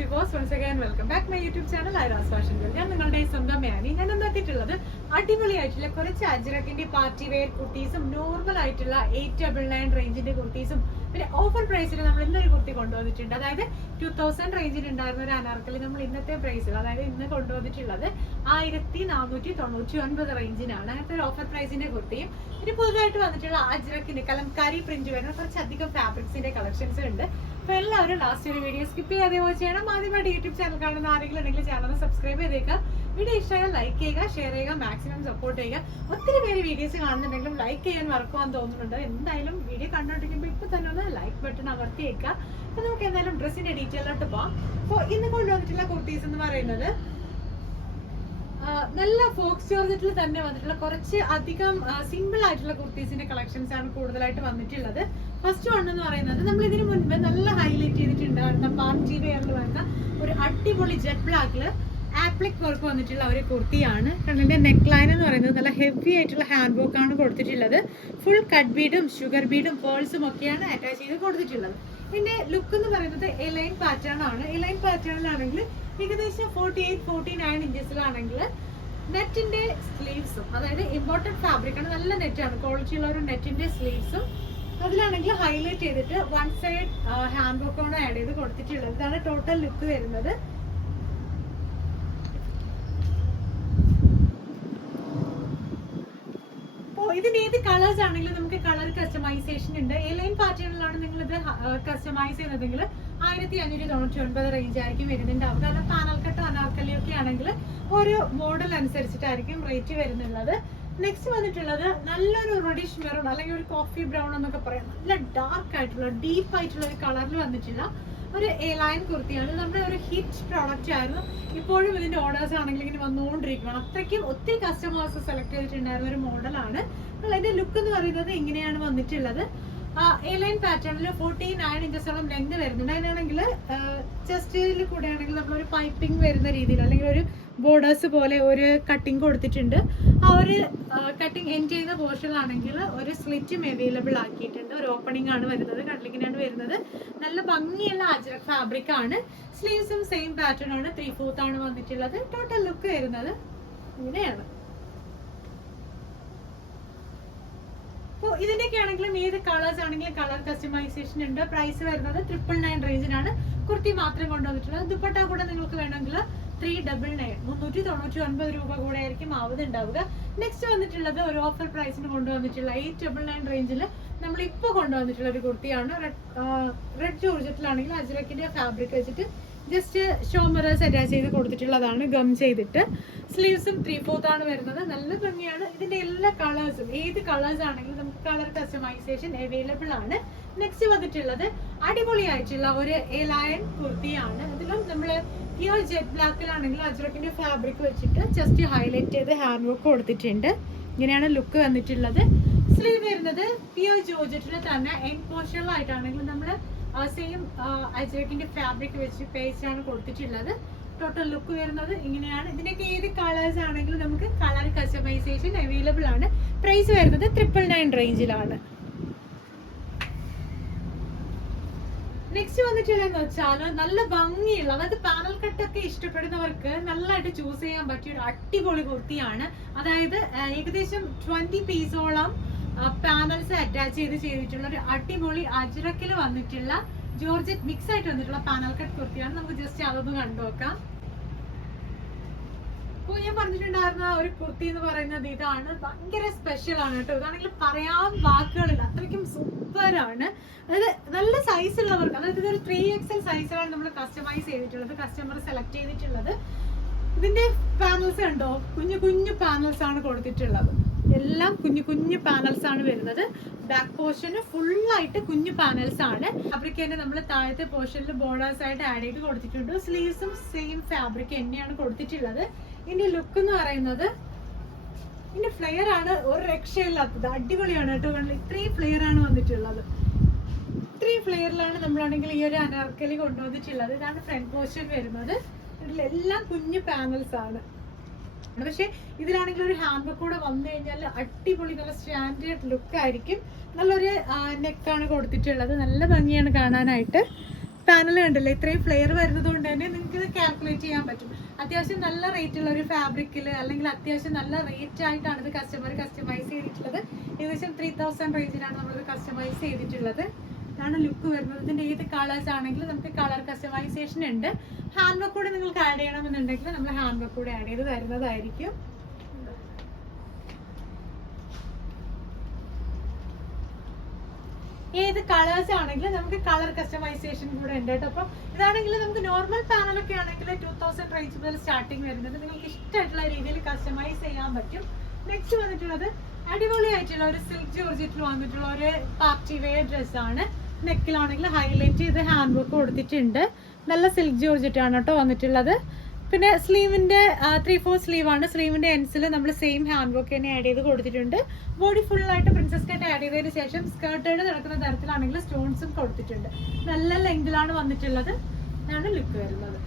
വിവോസ് once again welcome back my YouTube channel Aira's fashion world. ഞാൻ നിങ്ങളുടെ സ്വന്തം മാനി. ഞാൻ എന്താക്കിയിട്ടുള്ളത് അടിപൊളിയായിട്ടുള്ള കുറച്ച് അജ്രക്കിന്റെ പാർട്ടി വെയർ കുർത്തീസും നോർമൽ ആയിട്ടുള്ള 899 റേഞ്ചിന്റെ കുർത്തീസും പിന്നെ ഓഫർ പ്രൈസിൽ നമ്മൾ ഇന്നൊരു കുർത്തി കൊണ്ടുവന്നിട്ടുണ്ട്. അതായത് 2000 റേഞ്ചിൽ ഉണ്ടായിരുന്ന ഒരു അനാർക്കലി നമ്മൾ ഇന്നത്തെ പ്രൈസിൽ, അതായത് ഇന്ന് കൊണ്ടുവന്നിട്ടുള്ളത് 1499 റേഞ്ചിനാണ്. അങ്ങനത്തെ ഒരു ഓഫർ പ്രൈസിന്റെ കുർത്തിയും ഇനി പുതുതായിട്ട് വന്നിട്ടുള്ള അജ്രക്കിന്റെ കലംകാരി പ്രിന്റ് വരുന്ന കുറച്ചധികം ഫാബ്രിക്സിന്റെ കളക്ഷൻസ് ഉണ്ട്. അപ്പൊ എല്ലാവരും ലാസ്റ്റ് ഒരു വീഡിയോ സ്കിപ്പ് ചെയ്യാതെ വാച്ച് ചെയ്യണം. ആദ്യമായിട്ട് യൂട്യൂബ് ചാനൽ കാണുന്ന ആരെങ്കിലും ഉണ്ടെങ്കിൽ ചാനൽ സബ്സ്ക്രൈബ് ചെയ്തേക്കുക. വീഡിയോ ഇഷ്ടമായാൽ ലൈക്ക് ചെയ്യുക, ഷെയർ ചെയ്യുക, മാക്സിമം സപ്പോർട്ട് ചെയ്യുക. ഒത്തിരി പേര് വീഡിയോസ് കാണുന്നുണ്ടെങ്കിലും ലൈക്ക് ചെയ്യാൻ മറക്കുവാൻ തോന്നുന്നുണ്ട്. എന്തായാലും വീഡിയോ കണ്ടുകൊണ്ടിരിക്കുമ്പോൾ ഇപ്പൊ തന്നെ ഒന്ന് ലൈക്ക് ബട്ടൺ അമർത്തിയേക്കുക. അപ്പൊ നമുക്ക് എന്തായാലും ഡ്രസ്സിന്റെ ഡീറ്റെയിലോട്ട് പോവാം. അപ്പോൾ ഇന്ന് കൊണ്ടുവന്നിട്ടുള്ള കുർത്തീസ് എന്ന് പറയുന്നത് നല്ല ഫോക്സ് ജോർജറ്റിൽ തന്നെ വന്നിട്ടുള്ള കുറച്ച് അധികം സിമ്പിൾ ആയിട്ടുള്ള കുർത്തീസിന്റെ കളക്ഷൻസ് ആണ് കൂടുതലായിട്ട് വന്നിട്ടുള്ളത്. ഫസ്റ്റ് വൺ എന്ന് പറയുന്നത് നമ്മൾ ഇതിനു മുൻപ് നല്ല ഹൈലൈറ്റ് ചെയ്തിട്ടുണ്ടായിരുന്ന പാർട്ടി വെയറിൽ വരുന്ന ഒരു അടിപൊളി ജെറ്റ് ബ്ലാക്കില് ആപ്ലിക് വർക്ക് വന്നിട്ടുള്ള ഒരു കുർത്തിയാണ്. കണ്ണിന്റെ നെക്ക് ലൈൻ എന്ന് പറയുന്നത് നല്ല ഹെവി ആയിട്ടുള്ള ഹാൻഡ് വർക്ക് ആണ് കൊടുത്തിട്ടുള്ളത്. ഫുൾ കട്ട് ബീഡും ഷുഗർ ബീഡും പേൾസും ഒക്കെയാണ് അറ്റാച്ച് ചെയ്ത് കൊടുത്തിട്ടുള്ളത്. ഇതിന്റെ ലുക്ക് എന്ന് പറയുന്നത് എലൈൻ പാറ്റേൺ ആണ്. എലൈൻ പാറ്റേണിലാണെങ്കിൽ ഏകദേശം 48-49 ഇഞ്ചസിലാണെങ്കിൽ നെറ്റിന്റെ സ്ലീവ്സും, അതായത് ഇമ്പോർട്ടഡ് ഫാബ്രിക് ആണ്, നല്ല നെറ്റാണ്, ക്വാളിറ്റി ഉള്ള ഒരു നെറ്റിന്റെ സ്ലീവ്സും അതിലാണെങ്കിൽ ഹൈലൈറ്റ് ചെയ്തിട്ട് വൺ സൈഡ് ഹാൻഡ് വർക്കാണ് ആഡ് ചെയ്ത് കൊടുത്തിട്ടുള്ളത്. ഇതാണ് ടോട്ടൽ ലുക്ക് വരുന്നത്. ഇതിന്റെ ഏത് കളേഴ്സ് ആണെങ്കിലും നമുക്ക് കളർ കസ്റ്റമൈസേഷൻ ഉണ്ട്. എലൈൻ പാറ്റേണിലാണ് നിങ്ങൾ ഇത് കസ്റ്റമൈസ് ചെയ്യുന്നതെങ്കിൽ 1599 റേഞ്ച് ആയിരിക്കും വരുന്നുണ്ടാവുക. അല്ല പാനൽ കട്ടോ അനാർക്കലി ഒക്കെ ആണെങ്കിൽ ഒരു മോഡൽ അനുസരിച്ചിട്ടായിരിക്കും റേറ്റ് വരുന്നുള്ളത്. നെക്സ്റ്റ് വന്നിട്ടുള്ളത് നല്ലൊരു റെഡിഷ് മെറൂൺ അല്ലെങ്കിൽ ഒരു കോഫി ബ്രൗൺ എന്നൊക്കെ പറയാം, നല്ല ഡാർക്ക് ആയിട്ടുള്ള ഡീപ്പ് ആയിട്ടുള്ള ഒരു കളറിൽ വന്നിട്ടുള്ള ഒരു എലൈൻ കുർത്തിയാണ്. നമ്മുടെ ഒരു ഹിറ്റ് പ്രോഡക്റ്റ് ആയിരുന്നു. ഇപ്പോഴും ഇതിന്റെ ഓർഡേഴ്സ് ആണെങ്കിൽ ഇങ്ങനെ വന്നുകൊണ്ടിരിക്കുകയാണ്. അത്രയ്ക്കും ഒത്തിരി കസ്റ്റമേഴ്സ് സെലക്ട് ചെയ്തിട്ടുണ്ടായിരുന്ന ഒരു മോഡലാണ്. അതിന്റെ ലുക്ക് എന്ന് പറയുന്നത് ഇങ്ങനെയാണ് വന്നിട്ടുള്ളത്. എലൈൻ പാറ്റേണിൽ 49 ഇഞ്ചസോളം ലെങ്ത് വരുന്നുണ്ട്. അതിനാണെങ്കിൽ ചെസ്റ്റിൽ കൂടെ ആണെങ്കിൽ നമ്മളൊരു പൈപ്പിംഗ് വരുന്ന രീതിയിൽ അല്ലെങ്കിൽ ഒരു ബോർഡേഴ്സ് പോലെ ഒരു കട്ടിങ് കൊടുത്തിട്ടുണ്ട്. ആ ഒരു കട്ടിങ് എൻഡ് ചെയ്യുന്ന പോർഷനിലാണെങ്കിൽ ഒരു സ്ലിറ്റും അവൈലബിൾ ആക്കിയിട്ടുണ്ട്. ഒരു ഓപ്പണിംഗ് ആണ് വരുന്നത്, കട്ടിങ്ങിനാണ് വരുന്നത്. നല്ല ഭംഗിയുള്ള അജ്രക് ഫാബ്രിക് ആണ്. സ്ലീവ്സും സെയിം പാറ്റേൺ ആണ്, 3/4 ആണ് വന്നിട്ടുള്ളത്. ടോട്ടൽ ലുക്ക് വരുന്നത് ഇങ്ങനെയാണ്. അപ്പോൾ ഇതിന്റെയൊക്കെ ആണെങ്കിലും ഏത് കളേഴ്സ് ആണെങ്കിലും കളർ കസ്റ്റമൈസേഷൻ ഉണ്ട്. പ്രൈസ് വരുന്നത് 999 റേഞ്ചിനാണ് കുർത്തി മാത്രം കൊണ്ടുവന്നിട്ടുള്ളത്. ദുപ്പട്ട കൂടെ നിങ്ങൾക്ക് വേണമെങ്കിൽ 399 399 രൂപ കൂടെ ആയിരിക്കും ആവുന്നുണ്ടാവുക. നെക്സ്റ്റ് വന്നിട്ടുള്ളത് ഒരു ഓഫർ പ്രൈസിന് കൊണ്ടുവന്നിട്ടുള്ള 899 റേഞ്ചിൽ നമ്മൾ ഇപ്പോൾ കൊണ്ടുവന്നിട്ടുള്ള ഒരു കുർത്തിയാണ്. റെഡ് ജോർജറ്റിലാണെങ്കിൽ അജ്രക്കിന്റെ ഫാബ്രിക് വെച്ചിട്ട് ജസ്റ്റ് ഷോമറേഴ്സ് അറ്റാച്ച് ചെയ്ത് കൊടുത്തിട്ടുള്ളതാണ്, ഗം ചെയ്തിട്ട്. സ്ലീവ്സും 3/4 ആണ് വരുന്നത്. നല്ല ഭംഗിയാണ്. ഇതിന്റെ എല്ലാ കളേഴ്സും ഏത് കളേഴ്സ് ആണെങ്കിലും നമുക്ക് കളർ കസ്റ്റമൈസേഷൻ അവൈലബിൾ ആണ്. നെക്സ്റ്റ് വന്നിട്ടുള്ളത് അടിപൊളിയായിട്ടുള്ള ഒരു എലൈൻ കുർത്തിയാണ്. ഇതിലും നമ്മള് പ്യൂർ ജെറ്റ് ബ്ലാക്കിലാണെങ്കിൽ അജ്രക്കിന്റെ ഫാബ്രിക് വെച്ചിട്ട് ജസ്റ്റ് ഹൈലൈറ്റ് ചെയ്ത് ഹാൻഡ് വർക്ക് കൊടുത്തിട്ടുണ്ട്. ഇങ്ങനെയാണ് ലുക്ക് വന്നിട്ടുള്ളത്. സ്ലീവ് വരുന്നത് പ്യൂർ ജോർജറ്റിൽ തന്നെ എൻഡ് പോർഷനിലായിട്ടാണെങ്കിൽ നമ്മൾ സെയിം അജ്രക്കിന്റെ ഫാബ്രിക് വെച്ച് പേസ്റ്റ് ആണ് കൊടുത്തിട്ടുള്ളത്. ടോട്ടൽ ലുക്ക് വരുന്നത് ഇങ്ങനെയാണ്. ഇതിനൊക്കെ ഏത് കളേഴ്സ് ആണെങ്കിലും നമുക്ക് കളർ കസ്റ്റമൈസേഷൻ അവൈലബിൾ ആണ്. പ്രൈസ് വരുന്നത് 999 റേഞ്ചിലാണ്. നെക്സ്റ്റ് വന്നിട്ടുള്ളതെന്ന് വെച്ചാൽ നല്ല ഭംഗിയുള്ള, അതായത് പാനൽ കട്ടൊക്കെ ഇഷ്ടപ്പെടുന്നവർക്ക് നല്ലതായിട്ട് ചൂസ് ചെയ്യാൻ പറ്റിയ ഒരു അടിപൊളി കുർത്തിയാണ്. അതായത് ഏകദേശം 20 പീസോളം പാനൽസ് അറ്റാച്ച് ചെയ്തിട്ടുള്ള ഒരു അടിപൊളി അജ്രക്കിൽ വന്നിട്ടുള്ള ജോർജറ്റ് മിക്സ് ആയിട്ട് വന്നിട്ടുള്ള പാനൽ കട്ട് കുർത്തിയാണ്. നമുക്ക് ജസ്റ്റ് അതൊന്ന് കണ്ടുനോക്കാം. അപ്പോൾ ഞാൻ പറഞ്ഞിട്ടുണ്ടായിരുന്ന ഒരു കുർത്തി എന്ന് പറയുന്നത് ഇതാണ്. ഭയങ്കര സ്പെഷ്യൽ ആണ് കേട്ടോ. ഇതാണെങ്കിൽ പറയാൻ വാക്കുകളില്ല, അത്രയ്ക്കും സൂപ്പർ ആണ്. അതായത് നല്ല സൈസ് ഉള്ളവർക്ക്, അതായത് ഇതൊരു 3XL സൈസിലാണ് നമ്മൾ കസ്റ്റമൈസ് ചെയ്തിട്ടുള്ളത്, കസ്റ്റമർ സെലക്ട് ചെയ്തിട്ടുള്ളത്. ഇതിന്റെ പാനൽസ് കണ്ടോ, കുഞ്ഞു കുഞ്ഞു പാനൽസ് ആണ് കൊടുത്തിട്ടുള്ളത്. എല്ലാം കുഞ്ഞു കുഞ്ഞു പാനൽസ് ആണ് വരുന്നത്. ബാക്ക് പോർഷന് ഫുള്ളായിട്ട് കുഞ്ഞു പാനൽസ് ആണ്. ഫാബ്രിക് തന്നെ നമ്മൾ താഴത്തെ പോർഷനിൽ ബോർഡേഴ്സ് ആയിട്ട് ആഡ് ചെയ്ത് കൊടുത്തിട്ടുണ്ട്. സ്ലീവ്സും സെയിം ഫാബ്രിക് തന്നെയാണ് കൊടുത്തിട്ടുള്ളത്. ഇതിന്റെ ലുക്ക് എന്ന് പറയുന്നത് ഇതിന്റെ ഫ്ലെയർ ആണ് ഒരു രക്ഷയില്ലാത്തത്, അടിപൊളിയാണ് കേട്ടോ. ഇത്രയും ഫ്ലെയർ ആണ് വന്നിട്ടുള്ളത്. ഇത്രയും ഫ്ലെയറിലാണ് നമ്മളാണെങ്കിൽ ഈ ഒരു അനാർക്കലി കൊണ്ടുവന്നിട്ടുള്ളത്. ഇതാണ് ഫ്രണ്ട് പോർഷൻ വരുന്നത്. ഇതിലെല്ലാം കുഞ്ഞു പാനൽസ് ആണ്. പക്ഷെ ഇതിലാണെങ്കിൽ ഒരു ഹാൻഡ് വർക്ക് കൂടെ വന്നു കഴിഞ്ഞാൽ അടിപൊളി നല്ല സ്റ്റാൻഡേർഡ് ലുക്ക് ആയിരിക്കും. നല്ലൊരു നെക്കാണ് കൊടുത്തിട്ടുള്ളത്. നല്ല ഭംഗിയാണ് കാണാനായിട്ട്. പാനൽ കണ്ടല്ലോ, ഇത്രയും ഫ്ലെയർ വരുന്നത് കൊണ്ട് തന്നെ നിങ്ങൾക്ക് ഇത് കാൽക്കുലേറ്റ് ചെയ്യാൻ പറ്റും. അത്യാവശ്യം നല്ല റേറ്റ് ഉള്ള ഒരു ഫാബ്രിക്കിൽ അല്ലെങ്കിൽ അത്യാവശ്യം നല്ല റേറ്റ് ആയിട്ടാണ് ഇത് കസ്റ്റമൈസ് ചെയ്തിട്ടുള്ളത്. ഏകദേശം 3000 റേഞ്ചിലാണ് നമ്മളിത് കസ്റ്റമൈസ് ചെയ്തിട്ടുള്ളത്. ഇതാണ് ലുക്ക് വരുന്നത്. ഇതിന്റെ ഏത് കളേഴ്സ് ആണെങ്കിലും നമുക്ക് കളർ കസ്റ്റമൈസേഷൻ ഉണ്ട്. ഹാൻഡ് വർക്ക് കൂടെ നിങ്ങൾക്ക് ആഡ് ചെയ്യണമെന്നുണ്ടെങ്കിൽ നമ്മൾ ഹാൻഡ് വർക്ക് കൂടെ ആഡ് ചെയ്ത് തരുന്നതായിരിക്കും. ഏത് കളേഴ്സ് ആണെങ്കിലും നമുക്ക് കളർ കസ്റ്റമൈസേഷൻ കൂടെ ഉണ്ട് കേട്ടോ. അപ്പം ഇതാണെങ്കിൽ നമുക്ക് നോർമൽ പാനലൊക്കെ ആണെങ്കിൽ 2000 റേഞ്ച് മുതൽ സ്റ്റാർട്ടിങ് വരുന്നത്. നിങ്ങൾക്ക് ഇഷ്ടമായിട്ടുള്ള രീതിയിൽ കസ്റ്റമൈസ് ചെയ്യാൻ പറ്റും. നെക്സ്റ്റ് വന്നിട്ടുള്ളത് അടിപൊളിയായിട്ടുള്ള ഒരു സിൽക്ക് ജോർജറ്റിൽ വന്നിട്ടുള്ള ഒരു പാർട്ടി വെയർ ഡ്രസ്സാണ്. നെക്കിലാണെങ്കിൽ ഹൈലൈറ്റ് ചെയ്ത് ഹാൻഡ് വർക്ക് കൊടുത്തിട്ടുണ്ട്. നല്ല സിൽക്ക് ജോർജറ്റ് ആണ് കേട്ടോ വന്നിട്ടുള്ളത്. പിന്നെ സ്ലീവിന്റെ 3/4 സ്ലീവാണ്. സ്ലീവിന്റെ എൻസിൽ നമ്മൾ സെയിം ഹാൻഡ് വർക്ക് തന്നെ ആഡ് ചെയ്ത് കൊടുത്തിട്ടുണ്ട്. ബോഡി ഫുൾ ആയിട്ട് പ്രിൻസസ് കട്ട് ആഡ് ചെയ്തതിന് ശേഷം സ്കേർട്ടേഡ് നടക്കുന്ന തരത്തിലാണെങ്കിൽ സ്റ്റോൺസും കൊടുത്തിട്ടുണ്ട്. നല്ല ലെങ്തിലാണ് വന്നിട്ടുള്ളത്. ഇതാണ് ലുക്ക് വരുന്നത്.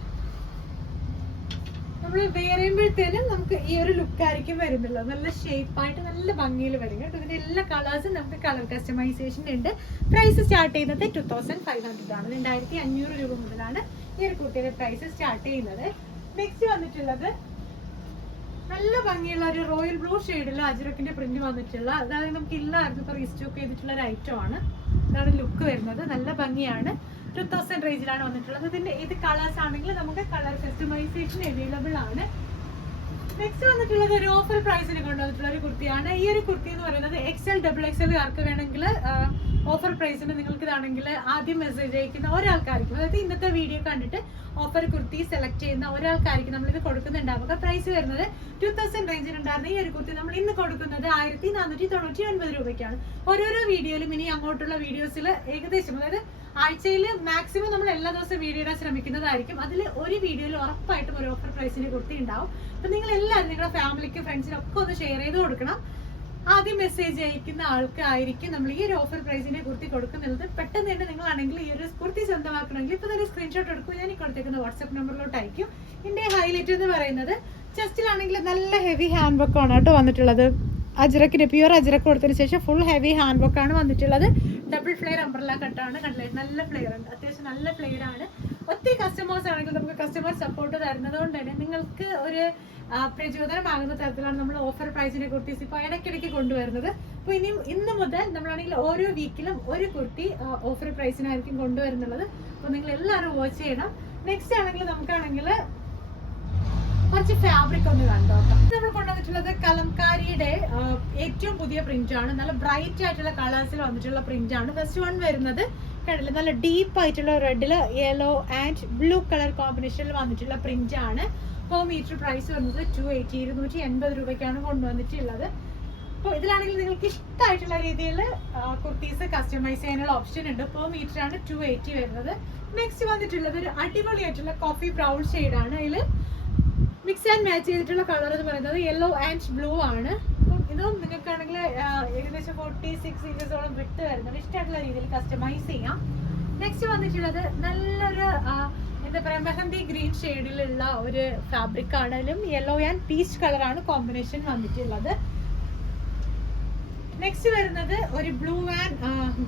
നമ്മൾ വേറെയുമ്പോഴത്തേനും നമുക്ക് ഈ ഒരു ലുക്കായിരിക്കും വരുന്നുള്ളത്. നല്ല ഷേപ്പായിട്ട് നല്ല ഭംഗിയിൽ വരും കേട്ടോ. ഇതിന്റെ എല്ലാ കളേഴ്സും നമുക്ക് കളർ കസ്റ്റമൈസേഷൻ ഉണ്ട്. പ്രൈസ് സ്റ്റാർട്ട് ചെയ്യുന്നത് 2500 ആണ്. 2500 രൂപ മുതലാണ് ഈ ഒരു കുട്ടിയുടെ പ്രൈസ് സ്റ്റാർട്ട് ചെയ്യുന്നത്. നെക്സ്റ്റ് വന്നിട്ടുള്ളത് നല്ല ഭംഗിയുള്ള ഒരു റോയൽ ബ്ലൂ ഷെയ്ഡിൽ അജ്രക്കിന്റെ പ്രിന്റ് വന്നിട്ടുള്ള, അതായത് നമുക്ക് ഇല്ലായിരുന്നു, ഇപ്പൊ റീസ്റ്റോക്ക് ചെയ്തിട്ടുള്ള ഒരു ഐറ്റം ആണ്. ഇതാണ് ലുക്ക് വരുന്നത്. നല്ല ഭംഗിയാണ്. 2000 റേഞ്ചിലാണ് വന്നിട്ടുള്ളത്. ഇതിന്റെ ഏത് കളേഴ്സ് ആണെങ്കിലും നമുക്ക് കളർ കസ്റ്റമൈസേഷൻ അവൈലബിൾ ആണ്. നെക്സ്റ്റ് വന്നിട്ടുള്ളത് ഒരു ഓഫർ പ്രൈസിന് കൊണ്ടുവന്നിട്ടുള്ള ഒരു കുർത്തിയാണ്. ഈ ഒരു കുർത്തി എന്ന് പറയുന്നത് XL XXL ആർക്ക് വേണമെങ്കിൽ ഓഫർ പ്രൈസിന് നിങ്ങൾക്ക് ഇതാണെങ്കിൽ ആദ്യം മെസ്സേജ് അയക്കുന്ന ഒരാൾക്കായിരിക്കും, അതായത് ഇന്നത്തെ വീഡിയോ കണ്ടിട്ട് ഓഫർ കുർത്തി സെലക്ട് ചെയ്യുന്ന ഒരാൾക്കായിരിക്കും നമ്മളിത് കൊടുക്കുന്നുണ്ടാവുക. പ്രൈസ് വരുന്നത് 2000 റേഞ്ചിലുണ്ടായിരുന്ന ഈ ഒരു കുർത്തി നമ്മൾ ഇന്ന് കൊടുക്കുന്നത് 1499 രൂപയ്ക്കാണ്. ഓരോരോ വീഡിയോയിലും ഇനി അങ്ങോട്ടുള്ള വീഡിയോസിൽ ഏകദേശം, അതായത് ആഴ്ചയിൽ മാക്സിമം നമ്മൾ എല്ലാ ദിവസവും വീഡിയോ ഇടാൻ ശ്രമിക്കുന്നതായിരിക്കും. അതിൽ ഒരു വീഡിയോയിൽ ഉറപ്പായിട്ടും ഒരു ഓഫർ പ്രൈസിന് കുർത്തി ഉണ്ടാവും. അപ്പം നിങ്ങൾ എല്ലാവരും നിങ്ങളുടെ ഫാമിലിക്ക് ഫ്രണ്ട്സിനും ഒക്കെ ഒന്ന് ഷെയർ ചെയ്ത് കൊടുക്കണം. ആദ്യം മെസ്സേജ് അയക്കുന്ന ആൾക്കായിരിക്കും നമ്മൾ ഈ ഒരു ഓഫർ പ്രൈസിനെ കുർത്തി കൊടുക്കുന്നത്. പെട്ടെന്ന് തന്നെ നിങ്ങളാണെങ്കിൽ ഈ ഒരു കുർത്തി സ്വന്തമാക്കണമെങ്കിൽ ഇപ്പൊ തന്നെ സ്ക്രീൻഷോട്ട് എടുക്കും, ഞാൻ ഈ കൊടുത്തേക്കുന്ന വാട്സ്ആപ്പ് നമ്പറിലോട്ട് അയക്കും. ഇതിന്റെ ഹൈലൈറ്റ് എന്ന് പറയുന്നത് ചെസ്റ്റിലാണെങ്കിൽ നല്ല ഹെവി ഹാൻഡ് വർക്ക് ആണ് കേട്ടോ വന്നിട്ടുള്ളത്. അജ്രക്കിന്റെ പ്യുവർ അജ്രക്ക് കൊടുത്തതിന് ശേഷം ഫുൾ ഹെവി ഹാൻഡ് വർക്ക് ആണ് വന്നിട്ടുള്ളത്. ഡബിൾ ഫ്ലെയർ അംബ്രല്ല കട്ടാണ്. കണ്ടില്ലേ, നല്ല ഫ്ലെയർ ഉണ്ട്, അത്യാവശ്യം നല്ല ഫ്ലെയർ ആണ്. ഒത്തിരി കസ്റ്റമേഴ്സ് ആണെങ്കിൽ നമുക്ക് കസ്റ്റമർ സപ്പോർട്ട് തരുന്നത് കൊണ്ട് തന്നെ നിങ്ങൾക്ക് ഒരു പ്രചോദനമാകുന്ന തരത്തിലാണ് നമ്മൾ ഓഫർ പ്രൈസിനെ കുർത്തീസ് ഇപ്പോൾ ഇടയ്ക്കിടയ്ക്ക് കൊണ്ടുവരുന്നത്. അപ്പോൾ ഇനിയും ഇന്ന് മുതൽ നമ്മളാണെങ്കിൽ ഓരോ വീക്കിലും ഒരു കുർത്തി ഓഫർ പ്രൈസിനായിരിക്കും കൊണ്ടുവരുന്നുള്ളത്. അപ്പോൾ നിങ്ങൾ എല്ലാവരും വാച്ച് ചെയ്യണം. നെക്സ്റ്റ് ആണെങ്കിൽ നമുക്കാണെങ്കിൽ കുറച്ച് ഫാബ്രിക് ഒന്ന് കണ്ടോക്കാം. നമ്മൾ കൊണ്ടുവന്നിട്ടുള്ളത് കലംകാരിയുടെ ഏറ്റവും പുതിയ പ്രിന്റ് ആണ്. നല്ല ബ്രൈറ്റ് ആയിട്ടുള്ള കളേഴ്സിൽ വന്നിട്ടുള്ള പ്രിന്റ് ആണ്. ഫസ്റ്റ് വൺ വരുന്നത് കണ്ടില്ല, നല്ല ഡീപ്പ് ആയിട്ടുള്ള റെഡില് യെല്ലോ ആൻഡ് ബ്ലൂ കളർ കോമ്പിനേഷനിൽ വന്നിട്ടുള്ള പ്രിന്റ് ആണ്. പെർ മീറ്റർ പ്രൈസ് വരുന്നത് 280 രൂപയ്ക്കാണ് കൊണ്ടുവന്നിട്ടുള്ളത്. അപ്പോൾ ഇതിലാണെങ്കിൽ നിങ്ങൾക്ക് ഇഷ്ടമായിട്ടുള്ള രീതിയിൽ കുർത്തീസ് കസ്റ്റമൈസ് ചെയ്യാനുള്ള ഓപ്ഷൻ ഉണ്ട്. പെർ മീറ്റർ ആണ് 280 വരുന്നത്. നെക്സ്റ്റ് വന്നിട്ടുള്ളത് ഒരു അടിപൊളിയായിട്ടുള്ള കോഫി ബ്രൗൺ ഷെയ്ഡാണ്. അതിൽ മിക്സ് ആൻഡ് മാച്ച് ചെയ്തിട്ടുള്ള കളർ എന്ന് പറയുന്നത് യെല്ലോ ആൻഡ് ബ്ലൂ ആണ്. അപ്പം ഇതും നിങ്ങൾക്കാണെങ്കിൽ ഏകദേശം 46 ഇഞ്ചസോളം വിട്ട് വരുന്നത്. ഇഷ്ടമായിട്ടുള്ള രീതിയിൽ കസ്റ്റമൈസ് ചെയ്യാം. നെക്സ്റ്റ് വന്നിട്ടുള്ളത് നല്ലൊരു എന്താ പറയുക, മെഹന്തി ഗ്രീൻ ഷെയ്ഡിലുള്ള ഒരു ഫാബ്രിക് ആണ്. അതിലും യെല്ലോ ആൻഡ് പീച്ച് കളറാണ് കോമ്പിനേഷൻ വന്നിട്ടുള്ളത്. നെക്സ്റ്റ് വരുന്നത് ഒരു ബ്ലൂ ആൻഡ്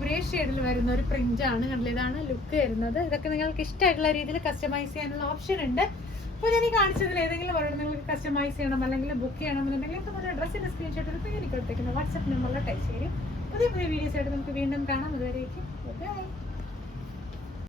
ഗ്രേ ഷെയ്ഡിൽ വരുന്ന ഒരു പ്രിന്റ് ആണ്. കണ്ടില്ല, ഇതാണ് ലുക്ക് വരുന്നത്. ഇതൊക്കെ നിങ്ങൾക്ക് ഇഷ്ടമായിട്ടുള്ള രീതിയിൽ കസ്റ്റമൈസ് ചെയ്യാനുള്ള ഓപ്ഷൻ ഉണ്ട്. അപ്പോൾ ഞാൻ ഈ കാണിച്ചതിൽ ഏതെങ്കിലും ഒരെണ്ണം നിങ്ങൾക്ക് കസ്റ്റമൈസ് ചെയ്യണം അല്ലെങ്കിൽ ബുക്ക് ചെയ്യണമെന്നുണ്ടെങ്കിൽ ഇപ്പോൾ നമ്മുടെ ഡ്രസ്സിൻ്റെ സ്ക്രീൻഷോട്ട് എടുത്ത് എനിക്ക് കൊടുത്തേക്കുന്ന വാട്സ്ആപ്പ് നമ്പറിൽ ടൈപ്പ് ചെയ്യും. പുതിയ വീഡിയോസ് ആയിട്ട് നമുക്ക് വീണ്ടും കാണാം. അതുവരേക്കും ബൈ.